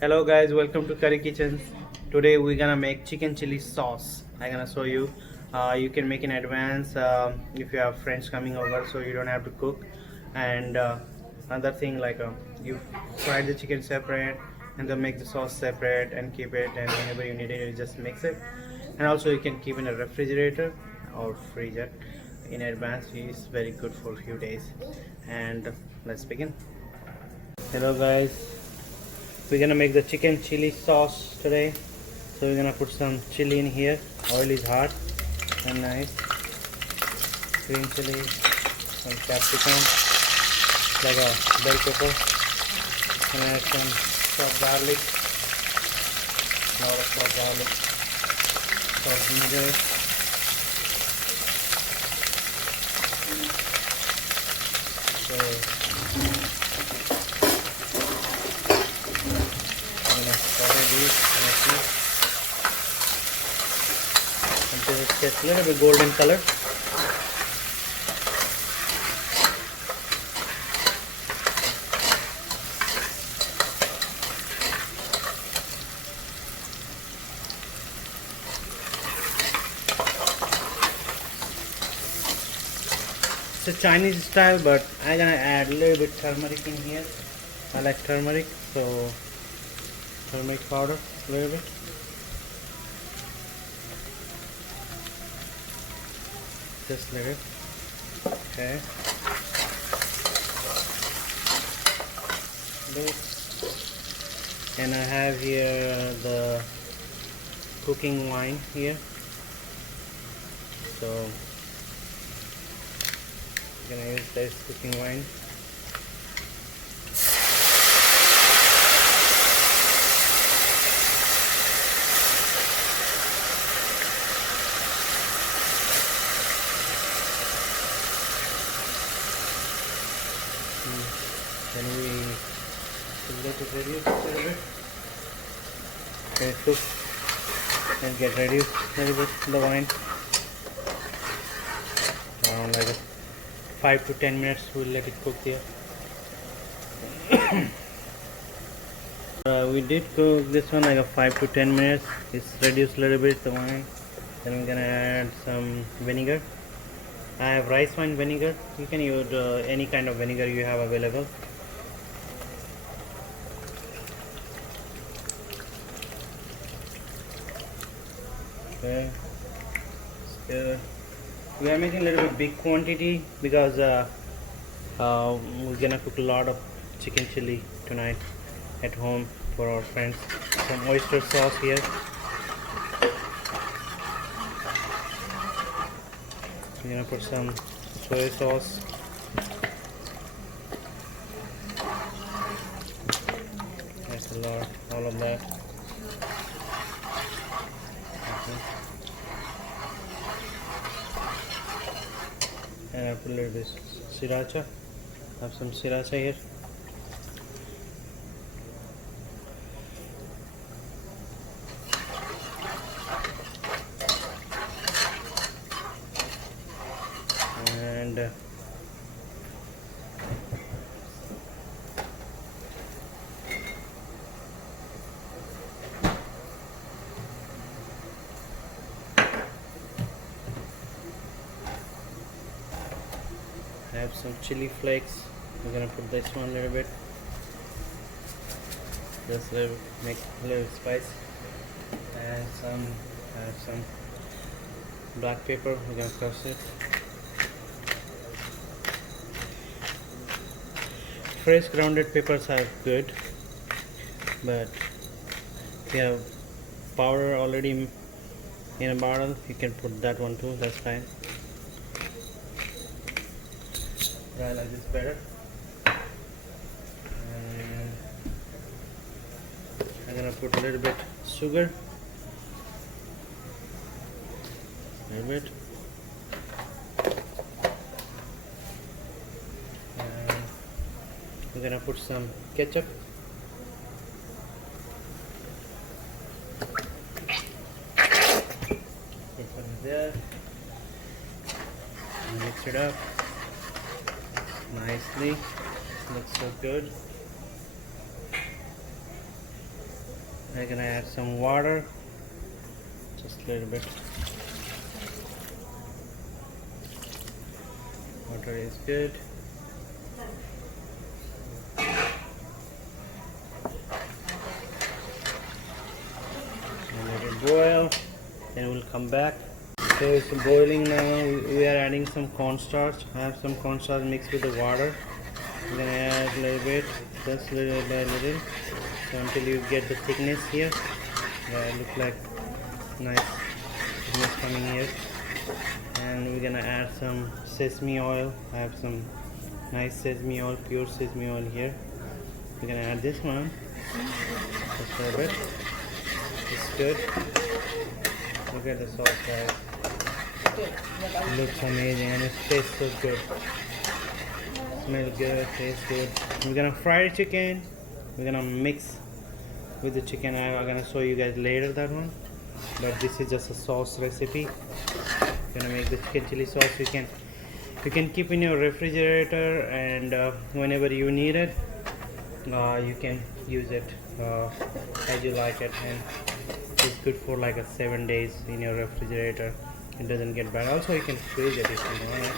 Hello guys, welcome to Curry Kitchens. Today we're gonna make chicken chili sauce. I'm gonna show you. You can make in advance if you have friends coming over, so you don't have to cook. And another thing, like you fry the chicken separate, and then make the sauce separate and keep it. And whenever you need it, you just mix it. And also you can keep in a refrigerator or freezer in advance. It's very good for a few days. And let's begin. Hello guys, we're gonna make the chicken chili sauce today. So we're gonna put some chili in here. Oil is hot and nice. Green chili, some capsicum, like a bell pepper, and add some chopped garlic, lot of chopped garlic, chopped ginger, so I'm gonna saute these nicely until it gets a little bit golden color. It's a Chinese style, but I'm gonna add a little bit turmeric in here. I like turmeric, so turmeric powder a little bit. Just little. Okay. And I have here the cooking wine here. So I'm gonna use this cooking wine. Then we let it reduce a little bit. Okay, cook and get reduced a little bit the wine. Around like 5 to 10 minutes we'll let it cook here. We did cook this one like a 5 to 10 minutes. It's reduced a little bit the wine. Then we're gonna add some vinegar. I have rice wine vinegar. You can use any kind of vinegar you have available. Okay. We are making a little bit big quantity because we're gonna cook a lot of chicken chili tonight at home for our friends. Some oyster sauce here. We're gonna put some soy sauce. That's a lot, all of that. Okay. And I put a little bit sriracha. I have some sriracha here. And I have some chili flakes. We're gonna put this one a little bit. Just make a little spice. And I have some black pepper. We're gonna crush it. Fresh grounded peppers are good, but if you have powder already in a bottle, you can put that one too. That's fine. I like this better. And I'm gonna put a little bit sugar. A little bit. And we're gonna put some ketchup. Put it there. Mix it up nicely. Looks so good. I'm gonna add some water, just a little bit. Water is good. Let it boil, then we'll come back. So it's boiling now. We are adding some cornstarch. I have some cornstarch mixed with the water. I'm gonna add a little bit, just little by little, so until you get the thickness here. That look like nice thickness coming here. And we're gonna add some sesame oil. I have some nice sesame oil, pure sesame oil here. We're gonna add this one, just a little bit. It's good. Look at the sauce, guys. It looks amazing and it tastes so good. Smells good, tastes good. We're gonna fry the chicken. We're gonna mix with the chicken. I'm gonna show you guys later that one. But this is just a sauce recipe. We're gonna make the chicken chili sauce. You can keep in your refrigerator, and whenever you need it, you can use it as you like it, and it's good for like 7 days in your refrigerator. It doesn't get bad. Also, you can freeze it if you want it.